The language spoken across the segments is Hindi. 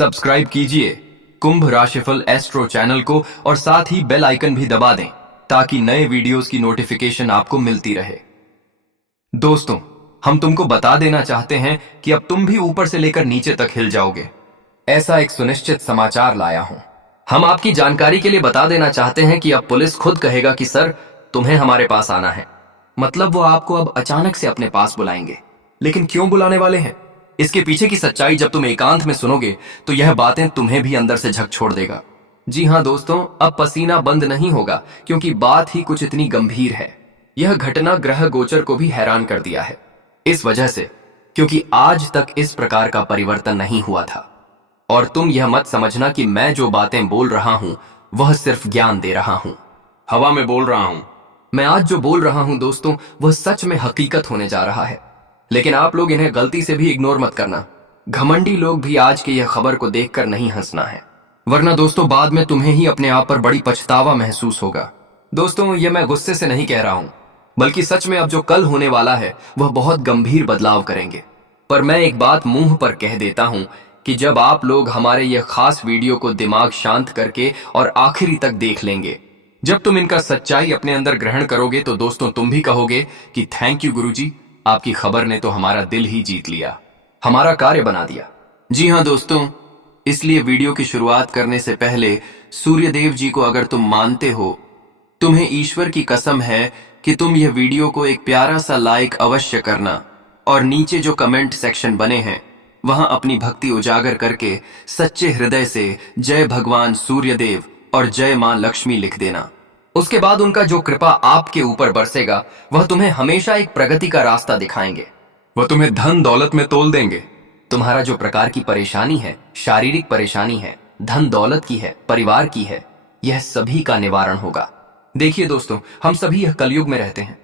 सब्सक्राइब कीजिए कुंभ राशिफल एस्ट्रो चैनल को और साथ ही बेल आइकन भी दबा दें ताकि नए वीडियोस की नोटिफिकेशन आपको मिलती रहे। दोस्तों, हम तुमको बता देना चाहते हैं कि अब तुम भी ऊपर से लेकर नीचे तक हिल जाओगे, ऐसा एक सुनिश्चित समाचार लाया हूं। हम आपकी जानकारी के लिए बता देना चाहते हैं कि अब पुलिस खुद कहेगा कि सर, तुम्हें हमारे पास आना है। मतलब वो आपको अब अचानक से अपने पास बुलाएंगे। लेकिन क्यों बुलाने वाले हैं, इसके पीछे की सच्चाई जब तुम एकांत में सुनोगे तो यह बातें तुम्हें भी अंदर से झकझोर देगा। जी हां दोस्तों, अब पसीना बंद नहीं होगा क्योंकि बात ही कुछ इतनी गंभीर है। यह घटना ग्रह गोचर को भी हैरान कर दिया है, इस वजह से क्योंकि आज तक इस प्रकार का परिवर्तन नहीं हुआ था। और तुम यह मत समझना कि मैं जो बातें बोल रहा हूं वह सिर्फ ज्ञान दे रहा हूं, हवा में बोल रहा हूं। मैं आज जो बोल रहा हूं दोस्तों, वह सच में हकीकत होने जा रहा है। लेकिन आप लोग इन्हें गलती से भी इग्नोर मत करना। घमंडी लोग भी आज की यह खबर को देखकर नहीं हंसना है, वरना दोस्तों बाद में तुम्हें ही अपने आप पर बड़ी पछतावा महसूस होगा। दोस्तों, यह मैं गुस्से से नहीं कह रहा हूं, बल्कि सच में अब जो कल होने वाला है वह बहुत गंभीर बदलाव करेंगे। पर मैं एक बात मुंह पर कह देता हूं कि जब आप लोग हमारे यह खास वीडियो को दिमाग शांत करके और आखिरी तक देख लेंगे, जब तुम इनका सच्चाई अपने अंदर ग्रहण करोगे तो दोस्तों तुम भी कहोगे कि थैंक यू गुरुजी, आपकी खबर ने तो हमारा दिल ही जीत लिया, हमारा कार्य बना दिया। जी हां दोस्तों, इसलिए वीडियो की शुरुआत करने से पहले सूर्यदेव जी को अगर तुम मानते हो, तुम्हें ईश्वर की कसम है कि तुम यह वीडियो को एक प्यारा सा लाइक अवश्य करना और नीचे जो कमेंट सेक्शन बने हैं वहां अपनी भक्ति उजागर करके सच्चे हृदय से जय भगवान सूर्यदेव और जय मां लक्ष्मी लिख देना। उसके बाद उनका जो कृपा आपके ऊपर बरसेगा वह तुम्हें हमेशा एक प्रगति का रास्ता दिखाएंगे। वह तुम्हें धन दौलत में तोल देंगे। तुम्हारा जो प्रकार की परेशानी है, शारीरिक परेशानी है, धन दौलत की है, परिवार की है, यह सभी का निवारण होगा। देखिए दोस्तों, हम सभी यह कलयुग में रहते हैं,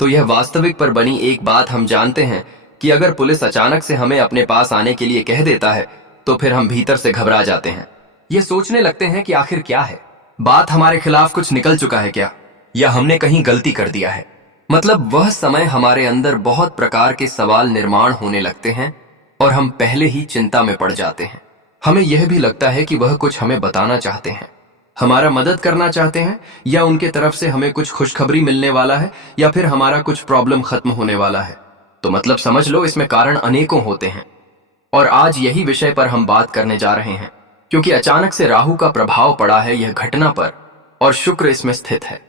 तो यह वास्तविक पर बनी एक बात हम जानते हैं कि अगर पुलिस अचानक से हमें अपने पास आने के लिए कह देता है तो फिर हम भीतर से घबरा जाते हैं। ये सोचने लगते हैं कि आखिर क्या है, बात हमारे खिलाफ कुछ निकल चुका है क्या, या हमने कहीं गलती कर दिया है। मतलब वह समय हमारे अंदर बहुत प्रकार के सवाल निर्माण होने लगते हैं और हम पहले ही चिंता में पड़ जाते हैं। हमें यह भी लगता है कि वह कुछ हमें बताना चाहते हैं, हमारा मदद करना चाहते हैं, या उनके तरफ से हमें कुछ खुशखबरी मिलने वाला है, या फिर हमारा कुछ प्रॉब्लम खत्म होने वाला है। तो मतलब समझ लो, इसमें कारण अनेकों होते हैं। और आज यही विषय पर हम बात करने जा रहे हैं, क्योंकि अचानक से राहु का प्रभाव पड़ा है यह घटना पर और शुक्र इसमें स्थित है।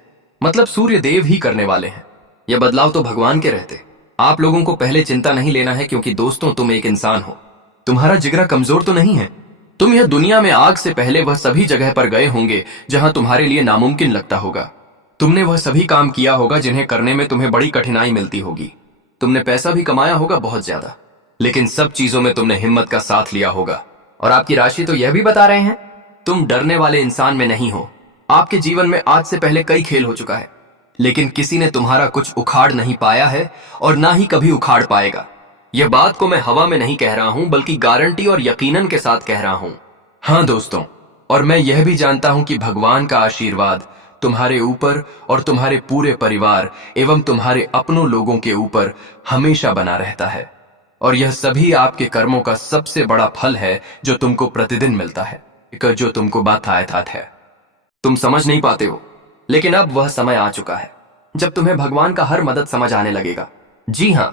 मतलब सूर्य देव ही करने वाले हैं। यह बदलाव तो भगवान के रहते। आप लोगों को पहले चिंता नहीं लेना है, क्योंकि दोस्तों तुम एक इंसान हो, तुम्हारा जिगरा कमजोर तो नहीं है। तुम यह दुनिया में आग से पहले वह सभी जगह पर गए होंगे जहां तुम्हारे लिए नामुमकिन लगता होगा। तुमने वह सभी काम किया होगा जिन्हें करने में तुम्हें बड़ी कठिनाई मिलती होगी। तुमने पैसा भी कमाया होगा बहुत ज्यादा, लेकिन सब चीजों में तुमने हिम्मत का साथ लिया होगा। और आपकी राशि तो यह भी बता रहे हैं, तुम डरने वाले इंसान में नहीं हो। आपके जीवन में आज से पहले कई खेल हो चुका है, लेकिन किसी ने तुम्हारा कुछ उखाड़ नहीं पाया है और ना ही कभी उखाड़ पाएगा। यह बात को मैं हवा में नहीं कह रहा हूं, बल्कि गारंटी और यकीनन के साथ कह रहा हूं। हां दोस्तों, और मैं यह भी जानता हूं कि भगवान का आशीर्वाद तुम्हारे ऊपर और तुम्हारे पूरे परिवार एवं तुम्हारे अपनों लोगों के ऊपर हमेशा बना रहता है। और यह सभी आपके कर्मों का सबसे बड़ा फल है जो तुमको प्रतिदिन मिलता है, जो तुमको बात है। तुम समझ नहीं पाते हो, लेकिन अब वह समय आ चुका है जब तुम्हें भगवान का हर मदद समझ आने लगेगा। जी हां,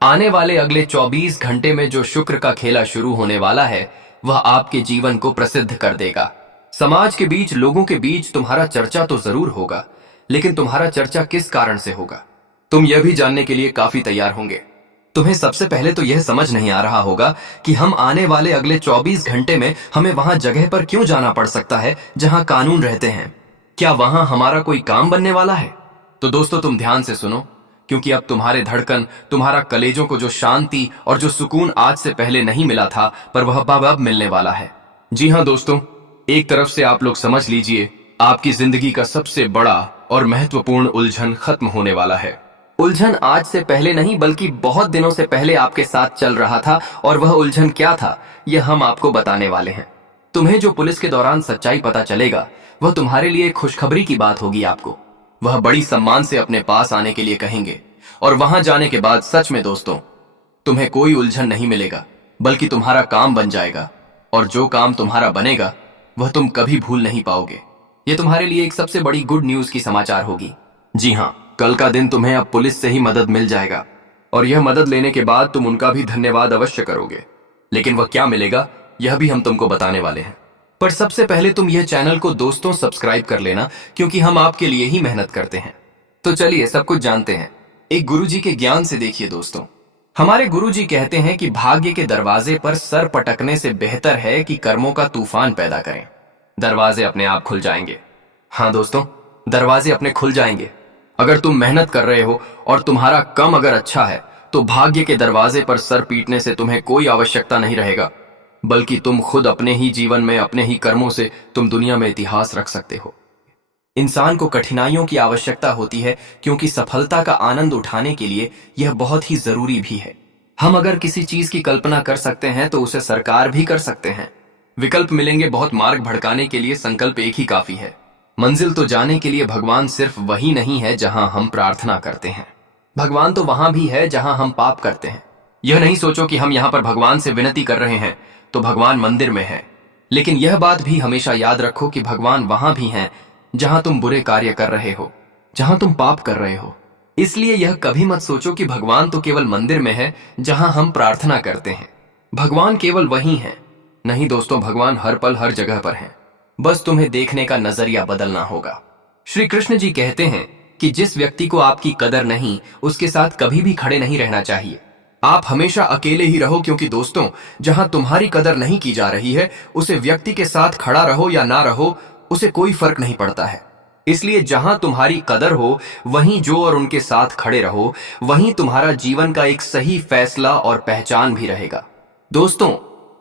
आने वाले अगले 24 घंटे में जो शुक्र का खेला शुरू होने वाला है वह आपके जीवन को प्रसिद्ध कर देगा। समाज के बीच, लोगों के बीच तुम्हारा चर्चा तो जरूर होगा, लेकिन तुम्हारा चर्चा किस कारण से होगा, तुम यह भी जानने के लिए काफी तैयार होंगे। तुम्हें सबसे पहले तो यह समझ नहीं आ रहा होगा कि हम आने वाले अगले 24 घंटे में हमें वहां जगह पर क्यों जाना पड़ सकता है जहां कानून रहते हैं। क्या वहां हमारा कोई काम बनने वाला है? तो दोस्तों तुम ध्यान से सुनो, क्योंकि अब तुम्हारे धड़कन, तुम्हारा कलेजों को जो शांति और जो सुकून आज से पहले नहीं मिला था, पर वह अब मिलने वाला है। जी हां दोस्तों, एक तरफ से आप लोग समझ लीजिए, आपकी जिंदगी का सबसे बड़ा और महत्वपूर्ण उलझन खत्म होने वाला है। उलझन आज से पहले नहीं, बल्कि बहुत दिनों से पहले आपके साथ चल रहा था, और वह उलझन क्या था यह हम आपको बताने वाले हैं। तुम्हें जो पुलिस के दौरान सच्चाई पता चलेगा वह तुम्हारे लिए खुशखबरी की बात होगी। आपको वह बड़ी सम्मान से अपने पास आने के लिए कहेंगे, और वहां जाने के बाद सच में दोस्तों तुम्हें कोई उलझन नहीं मिलेगा, बल्कि तुम्हारा काम बन जाएगा। और जो काम तुम्हारा बनेगा वह तुम कभी भूल नहीं पाओगे। ये तुम्हारे लिए एक सबसे बड़ी गुड न्यूज की समाचार होगी। जी हाँ, कल का दिन तुम्हें अब पुलिस से ही मदद मिल जाएगा और यह मदद लेने के बाद तुम उनका भी धन्यवाद अवश्य करोगे। लेकिन वह क्या मिलेगा यह भी हम तुमको बताने वाले हैं। पर सबसे पहले तुम यह चैनल को दोस्तों सब्सक्राइब कर लेना, क्योंकि हम आपके लिए ही मेहनत करते हैं। तो चलिए सब कुछ जानते हैं। एक गुरुजी के ज्ञान से देखिए दोस्तों। हमारे गुरुजी कहते हैं कि भाग्य के दरवाजे पर सर पटकने से बेहतर है कि कर्मों का तूफान पैदा करें। दरवाजे अपने आप खुल जाएंगे। हाँ दोस्तों, दरवाजे अपने खुल जाएंगे। अगर तुम मेहनत कर रहे हो और तुम्हारा कम अगर अच्छा है तो भाग्य के दरवाजे पर सर पीटने से तुम्हें कोई आवश्यकता नहीं रहेगा, बल्कि तुम खुद अपने ही जीवन में अपने ही कर्मों से तुम दुनिया में इतिहास रख सकते हो। इंसान को कठिनाइयों की आवश्यकता होती है, क्योंकि सफलता का आनंद उठाने के लिए यह बहुत ही जरूरी भी है। हम अगर किसी चीज की कल्पना कर सकते हैं तो उसे साकार भी कर सकते हैं। विकल्प मिलेंगे बहुत, मार्ग भड़काने के लिए संकल्प एक ही काफी है। मंजिल तो जाने के लिए भगवान सिर्फ वही नहीं है जहां हम प्रार्थना करते हैं, भगवान तो वहां भी है जहां हम पाप करते हैं। यह नहीं सोचो कि हम यहां पर भगवान से विनती कर रहे हैं तो भगवान मंदिर में है, लेकिन यह बात भी हमेशा याद रखो कि भगवान वहां भी हैं जहां तुम बुरे कार्य कर रहे हो, जहां तुम पाप कर रहे हो। इसलिए यह कभी मत सोचो कि भगवान तो केवल मंदिर में है जहां हम प्रार्थना करते हैं। भगवान केवल वहीं है। नहीं दोस्तों, भगवान हर पल हर जगह पर हैं। बस तुम्हें देखने का नजरिया बदलना होगा। श्री कृष्ण जी कहते हैं कि जिस व्यक्ति को आपकी कदर नहीं, उसके साथ कभी भी खड़े नहीं रहना चाहिए। आप हमेशा अकेले ही रहो, क्योंकि दोस्तों जहां तुम्हारी कदर नहीं की जा रही है उसे व्यक्ति के साथ खड़ा रहो या ना रहो, उसे कोई फर्क नहीं पड़ता है। इसलिए जहां तुम्हारी कदर हो वहीं जो और उनके साथ खड़े रहो, वहीं तुम्हारा जीवन का एक सही फैसला और पहचान भी रहेगा। दोस्तों,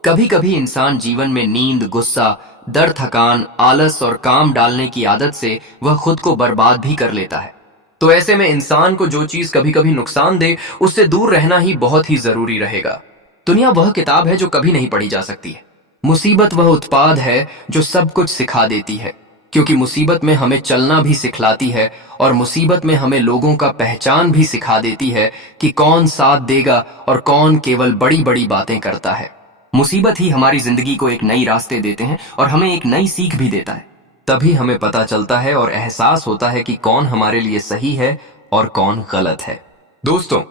कभी कभी इंसान जीवन में नींद, गुस्सा, डर, थकान, आलस और काम डालने की आदत से वह खुद को बर्बाद भी कर लेता है। तो ऐसे में इंसान को जो चीज कभी कभी नुकसान दे उससे दूर रहना ही बहुत ही जरूरी रहेगा। दुनिया वह किताब है जो कभी नहीं पढ़ी जा सकती है। मुसीबत वह उत्पाद है जो सब कुछ सिखा देती है, क्योंकि मुसीबत में हमें चलना भी सिखलाती है और मुसीबत में हमें लोगों का पहचान भी सिखा देती है कि कौन साथ देगा और कौन केवल बड़ी बड़ी बातें करता है। मुसीबत ही हमारी जिंदगी को एक नई रास्ते देते हैं और हमें एक नई सीख भी देता है। तभी हमें पता चलता है और एहसास होता है कि कौन हमारे लिए सही है और कौन गलत है। दोस्तों,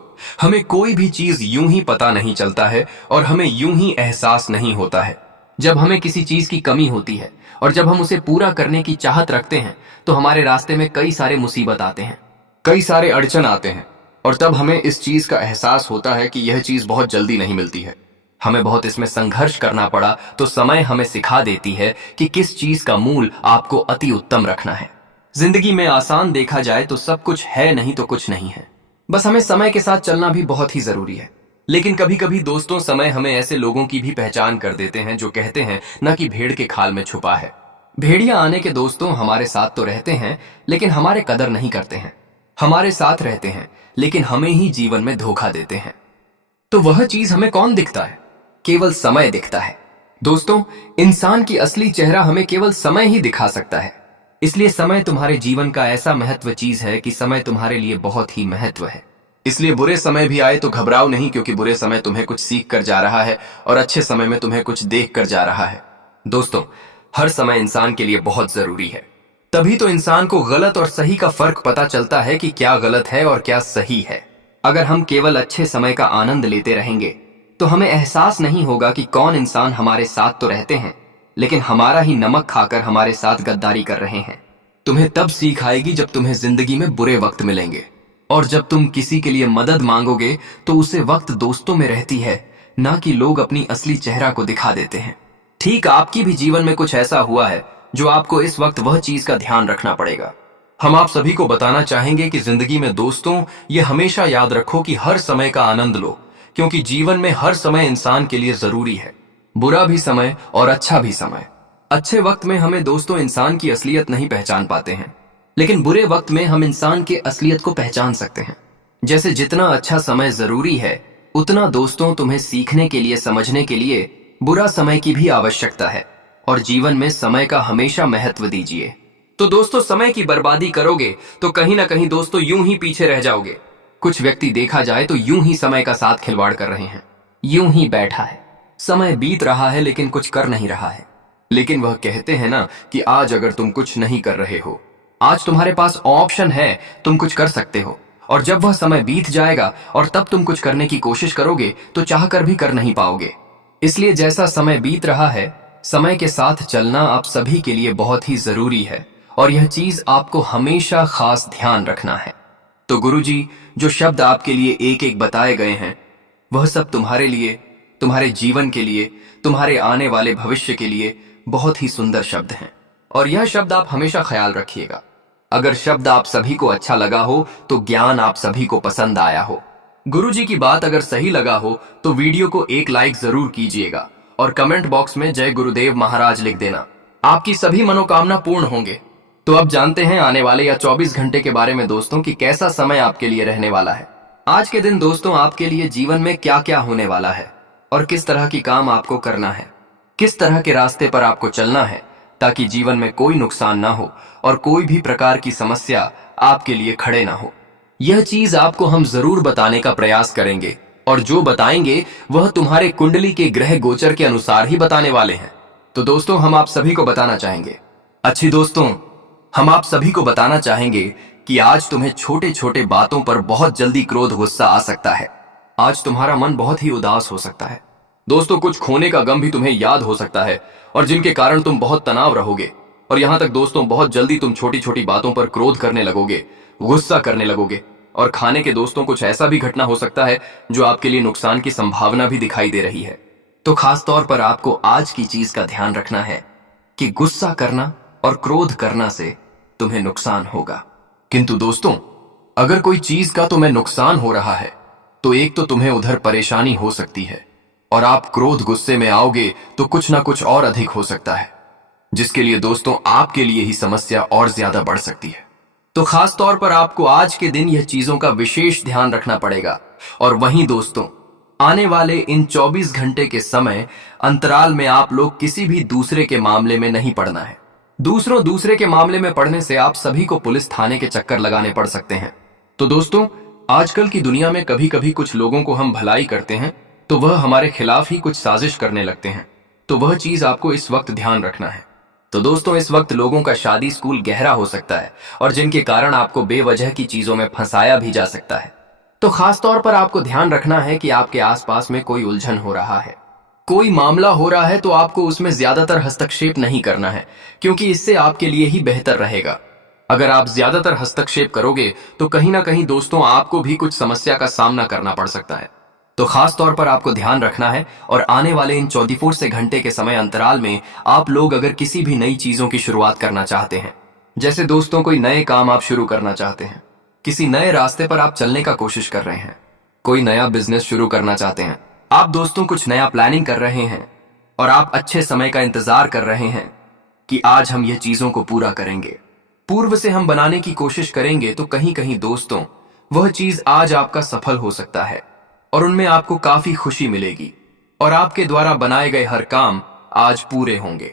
हमें कोई भी चीज यूं ही पता नहीं चलता है और हमें यूं ही एहसास नहीं होता है। जब हमें किसी चीज की कमी होती है और जब हम उसे पूरा करने की चाहत रखते हैं तो हमारे रास्ते में कई सारे मुसीबत आते हैं, कई सारे अड़चन आते हैं, और तब हमें इस चीज का एहसास होता है कि यह चीज बहुत जल्दी नहीं मिलती है। हमें बहुत इसमें संघर्ष करना पड़ा, तो समय हमें सिखा देती है कि किस चीज का मूल आपको अति उत्तम रखना है। जिंदगी में आसान देखा जाए तो सब कुछ है, नहीं तो कुछ नहीं है। बस हमें समय के साथ चलना भी बहुत ही जरूरी है। लेकिन कभी कभी दोस्तों समय हमें ऐसे लोगों की भी पहचान कर देते हैं जो कहते हैं ना कि भेड़ के खाल में छुपा है। भेड़िया आने के दोस्तों हमारे साथ तो रहते हैं लेकिन हमारे कदर नहीं करते हैं। हमारे साथ रहते हैं लेकिन हमें ही जीवन में धोखा देते हैं। तो वह चीज हमें कौन दिखता है? केवल समय दिखता है। दोस्तों, इंसान की असली चेहरा हमें केवल समय ही दिखा सकता है। इसलिए समय तुम्हारे जीवन का ऐसा महत्व चीज है कि समय तुम्हारे लिए बहुत ही महत्व है। इसलिए बुरे समय भी आए तो घबराओ नहीं, क्योंकि बुरे समय तुम्हें कुछ सीख कर जा रहा है और अच्छे समय में तुम्हें कुछ देख कर जा रहा है। दोस्तों, हर समय इंसान के लिए बहुत जरूरी है। तभी तो इंसान को गलत और सही का फर्क पता चलता है कि क्या गलत है और क्या सही है। अगर हम केवल अच्छे समय का आनंद लेते रहेंगे तो हमें एहसास नहीं होगा कि कौन इंसान हमारे साथ तो रहते हैं लेकिन हमारा ही नमक खाकर हमारे साथ गद्दारी कर रहे हैं। तुम्हें तब सीख आएगी जब तुम्हें जिंदगी में बुरे वक्त मिलेंगे, और जब तुम किसी के लिए मदद मांगोगे तो उसे वक्त दोस्तों में रहती है, ना कि लोग अपनी असली चेहरा को दिखा देते हैं। ठीक आपकी भी जीवन में कुछ ऐसा हुआ है जो आपको इस वक्त वह चीज का ध्यान रखना पड़ेगा। हम आप सभी को बताना चाहेंगे कि जिंदगी में दोस्तों ये हमेशा याद रखो कि हर समय का आनंद लो, क्योंकि जीवन में हर समय इंसान के लिए जरूरी है, बुरा भी समय और अच्छा भी समय। अच्छे वक्त में हमें दोस्तों इंसान की असलियत नहीं पहचान पाते हैं, लेकिन बुरे वक्त में हम इंसान के असलियत को पहचान सकते हैं। जैसे जितना अच्छा समय जरूरी है उतना दोस्तों तुम्हें सीखने के लिए, समझने के लिए बुरा समय की भी आवश्यकता है, और जीवन में समय का हमेशा महत्व दीजिए। तो दोस्तों, समय की बर्बादी करोगे तो कहीं ना कहीं दोस्तों यूं ही पीछे रह जाओगे। कुछ व्यक्ति देखा जाए तो यूं ही समय का साथ खिलवाड़ कर रहे हैं, यूं ही बैठा है, समय बीत रहा है लेकिन कुछ कर नहीं रहा है। लेकिन वह कहते हैं ना कि आज अगर तुम कुछ नहीं कर रहे हो, आज तुम्हारे पास ऑप्शन है, तुम कुछ कर सकते हो। और जब वह समय बीत जाएगा और तब तुम कुछ करने की कोशिश करोगे तो चाहकर भी कर नहीं पाओगे। इसलिए जैसा समय बीत रहा है, समय के साथ चलना आप सभी के लिए बहुत ही जरूरी है और यह चीज आपको हमेशा खास ध्यान रखना है। तो गुरुजी जो शब्द आपके लिए एक एक बताए गए हैं, वह सब तुम्हारे लिए, तुम्हारे जीवन के लिए, तुम्हारे आने वाले भविष्य के लिए बहुत ही सुंदर शब्द हैं। और यह शब्द आप हमेशा ख्याल रखिएगा। अगर शब्द आप सभी को अच्छा लगा हो तो ज्ञान आप सभी को पसंद आया हो। गुरुजी की बात अगर सही लगा हो तो वीडियो को एक लाइक जरूर कीजिएगा और कमेंट बॉक्स में जय गुरुदेव महाराज लिख देना। आपकी सभी मनोकामना पूर्ण होंगे। तो अब जानते हैं आने वाले या 24 घंटे के बारे में दोस्तों कि कैसा समय आपके लिए रहने वाला है। आज के दिन दोस्तों आपके लिए जीवन में क्या क्या होने वाला है और किस तरह की काम आपको करना है, किस तरह के रास्ते पर आपको चलना है ताकि जीवन में कोई नुकसान ना हो और कोई भी प्रकार की समस्या आपके लिए खड़े ना हो। यह चीज आपको हम जरूर बताने का प्रयास करेंगे और जो बताएंगे वह तुम्हारे कुंडली के ग्रह गोचर के अनुसार ही बताने वाले हैं। तो दोस्तों हम आप सभी को बताना चाहेंगे, अच्छी दोस्तों हम आप सभी को बताना चाहेंगे कि आज तुम्हें छोटे छोटे बातों पर बहुत जल्दी क्रोध गुस्सा आ सकता है। आज तुम्हारा मन बहुत ही उदास हो सकता है दोस्तों, कुछ खोने का गम भी तुम्हें याद हो सकता है और जिनके कारण तुम बहुत तनाव रहोगे। और यहां तक दोस्तों बहुत जल्दी तुम छोटी छोटी बातों पर क्रोध करने लगोगे, गुस्सा करने लगोगे। और खाने के दोस्तों कुछ ऐसा भी घटना हो सकता है जो आपके लिए नुकसान की संभावना भी दिखाई दे रही है। तो खास तौर पर आपको आज की चीज का ध्यान रखना है कि गुस्सा करना और क्रोध करना से तुम्हें नुकसान होगा। किंतु दोस्तों अगर कोई चीज का तुम्हें नुकसान हो रहा है तो एक तो तुम्हें उधर परेशानी हो सकती है और आप क्रोध गुस्से में आओगे तो कुछ ना कुछ और अधिक हो सकता है, जिसके लिए दोस्तों आपके लिए ही समस्या और ज्यादा बढ़ सकती है। तो खास तौर पर आपको आज के दिन यह चीजों का विशेष ध्यान रखना पड़ेगा। और वहीं दोस्तों आने वाले इन 24 घंटे के समय अंतराल में आप लोग किसी भी दूसरे के मामले में नहीं पड़ना है। दूसरे के मामले में पड़ने से आप सभी को पुलिस थाने के चक्कर लगाने पड़ सकते हैं। तो दोस्तों आजकल की दुनिया में कभी कभी कुछ लोगों को हम भलाई करते हैं तो वह हमारे खिलाफ ही कुछ साजिश करने लगते हैं। तो वह चीज आपको इस वक्त ध्यान रखना है। तो दोस्तों इस वक्त लोगों का शादी स्कूल गहरा हो सकता है और जिनके कारण आपको बेवजह की चीजों में फंसाया भी जा सकता है। तो खास तौर पर आपको ध्यान रखना है कि आपके आसपास में कोई उलझन हो रहा है, कोई मामला हो रहा है तो आपको उसमें ज्यादातर हस्तक्षेप नहीं करना है, क्योंकि इससे आपके लिए ही बेहतर रहेगा। अगर आप ज्यादातर हस्तक्षेप करोगे तो कहीं ना कहीं दोस्तों आपको भी कुछ समस्या का सामना करना पड़ सकता है। तो खास तौर पर आपको ध्यान रखना है। और आने वाले इन 24 से घंटे के समय अंतराल में आप लोग अगर किसी भी नई चीजों की शुरुआत करना चाहते हैं, जैसे दोस्तों कोई नए काम आप शुरू करना चाहते हैं, किसी नए रास्ते पर आप चलने का कोशिश कर रहे हैं, कोई नया बिजनेस शुरू करना चाहते हैं, आप दोस्तों कुछ नया प्लानिंग कर रहे हैं और आप अच्छे समय का इंतजार कर रहे हैं कि आज हम ये चीजों को पूरा करेंगे, पूर्व से हम बनाने की कोशिश करेंगे, तो कहीं कहीं दोस्तों वह चीज आज आपका सफल हो सकता है और उनमें आपको काफी खुशी मिलेगी और आपके द्वारा बनाए गए हर काम आज पूरे होंगे।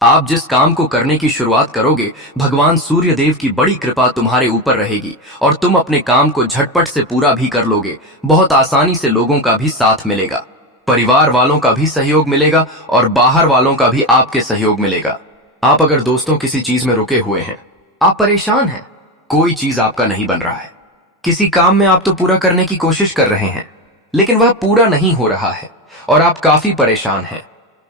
आप जिस काम को करने की शुरुआत करोगे, भगवान सूर्य देव की बड़ी कृपा तुम्हारे ऊपर रहेगी और तुम अपने काम को झटपट से पूरा भी कर लोगे। बहुत आसानी से लोगों का भी साथ मिलेगा, परिवार वालों का भी सहयोग मिलेगा और बाहर वालों का भी आपके सहयोग मिलेगा। आप अगर दोस्तों किसी चीज में रुके हुए हैं, आप परेशान हैं, कोई चीज आपका नहीं बन रहा है, किसी काम में आप तो पूरा करने की कोशिश कर रहे हैं लेकिन वह पूरा नहीं हो रहा है और आप काफी परेशान हैं,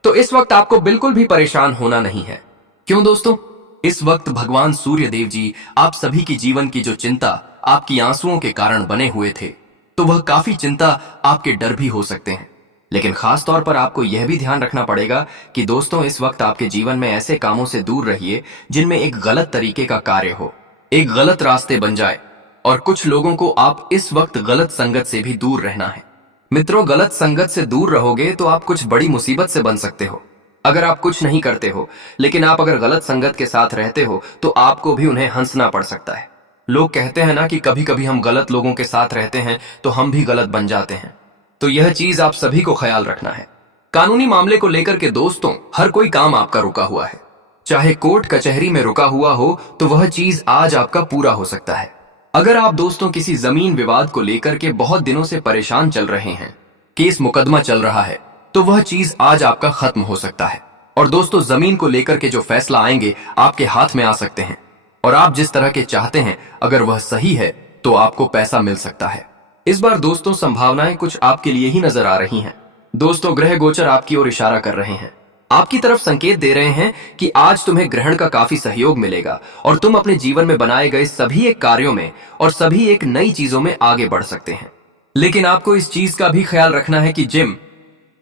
तो इस वक्त आपको बिल्कुल भी परेशान होना नहीं है। क्यों दोस्तों? इस वक्त भगवान सूर्य देव जी आप सभी की जीवन की जो चिंता आपकी आंसुओं के कारण बने हुए थे, तो वह काफी चिंता आपके डर भी हो सकते हैं। लेकिन खास तौर पर आपको यह भी ध्यान रखना पड़ेगा कि दोस्तों इस वक्त आपके जीवन में ऐसे कामों से दूर रहिए जिनमें एक गलत तरीके का कार्य हो, एक गलत रास्ते बन जाए। और कुछ लोगों को आप इस वक्त गलत संगत से भी दूर रहना है। मित्रों गलत संगत से दूर रहोगे तो आप कुछ बड़ी मुसीबत से बन सकते हो। अगर आप कुछ नहीं करते हो लेकिन आप अगर गलत संगत के साथ रहते हो तो आपको भी उन्हें हंसना पड़ सकता है। लोग कहते हैं ना कि कभी कभी हम गलत लोगों के साथ रहते हैं तो हम भी गलत बन जाते हैं। तो यह चीज आप सभी को ख्याल रखना है। कानूनी मामले को लेकर के दोस्तों हर कोई काम आपका रुका हुआ है, चाहे कोर्ट कचहरी में रुका हुआ हो तो वह चीज आज आपका पूरा हो सकता है। अगर आप दोस्तों किसी जमीन विवाद को लेकर के बहुत दिनों से परेशान चल रहे हैं, केस मुकदमा चल रहा है, तो वह चीज आज आपका खत्म हो सकता है। और दोस्तों, जमीन को लेकर के जो फैसला आएंगे आपके हाथ में आ सकते हैं, और आप जिस तरह के चाहते हैं अगर वह सही है तो आपको पैसा मिल सकता है। इस बार दोस्तों, संभावनाएं कुछ आपके लिए ही नजर आ रही हैं। दोस्तों, ग्रह गोचर आपकी ओर इशारा कर रहे हैं, आपकी तरफ संकेत दे रहे हैं कि आज तुम्हें ग्रहण का काफी सहयोग मिलेगा और तुम अपने जीवन में बनाए गए सभी एक कार्यों में और सभी एक नई चीजों में आगे बढ़ सकते हैं। लेकिन आपको इस चीज का भी ख्याल रखना है कि जिम,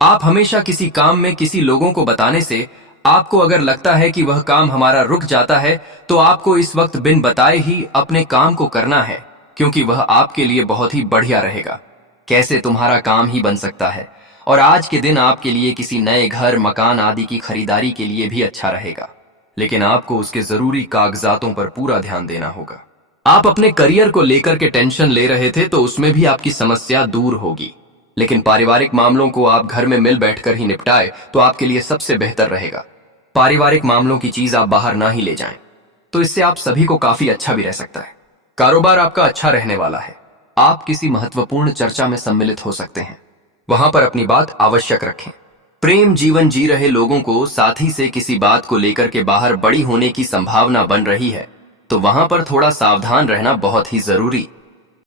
आप हमेशा किसी काम में किसी लोगों को बताने से आपको अगर लगता है कि वह काम हमारा रुक जाता है, तो आपको इस वक्त बिन बताए ही अपने काम को करना है, क्योंकि वह आपके लिए बहुत ही बढ़िया रहेगा। कैसे तुम्हारा काम ही बन सकता है, और आज के दिन आपके लिए किसी नए घर, मकान आदि की खरीदारी के लिए भी अच्छा रहेगा। लेकिन आपको उसके जरूरी कागजातों पर पूरा ध्यान देना होगा। आप अपने करियर को लेकर के टेंशन ले रहे थे, तो उसमें भी आपकी समस्या दूर होगी। लेकिन पारिवारिक मामलों को आप घर में मिल बैठकर ही निपटाए तो आपके लिए सबसे बेहतर रहेगा। पारिवारिक मामलों की चीज आप बाहर ना ही ले जाएं, तो इससे आप सभी को काफी अच्छा भी रह सकता है। कारोबार आपका अच्छा रहने वाला है। आप किसी महत्वपूर्ण चर्चा में सम्मिलित हो सकते हैं, वहां पर अपनी बात आवश्यक रखें। प्रेम जीवन जी रहे लोगों को साथी से किसी बात को लेकर के बाहर बड़ी होने की संभावना बन रही है, तो वहां पर थोड़ा सावधान रहना बहुत ही जरूरी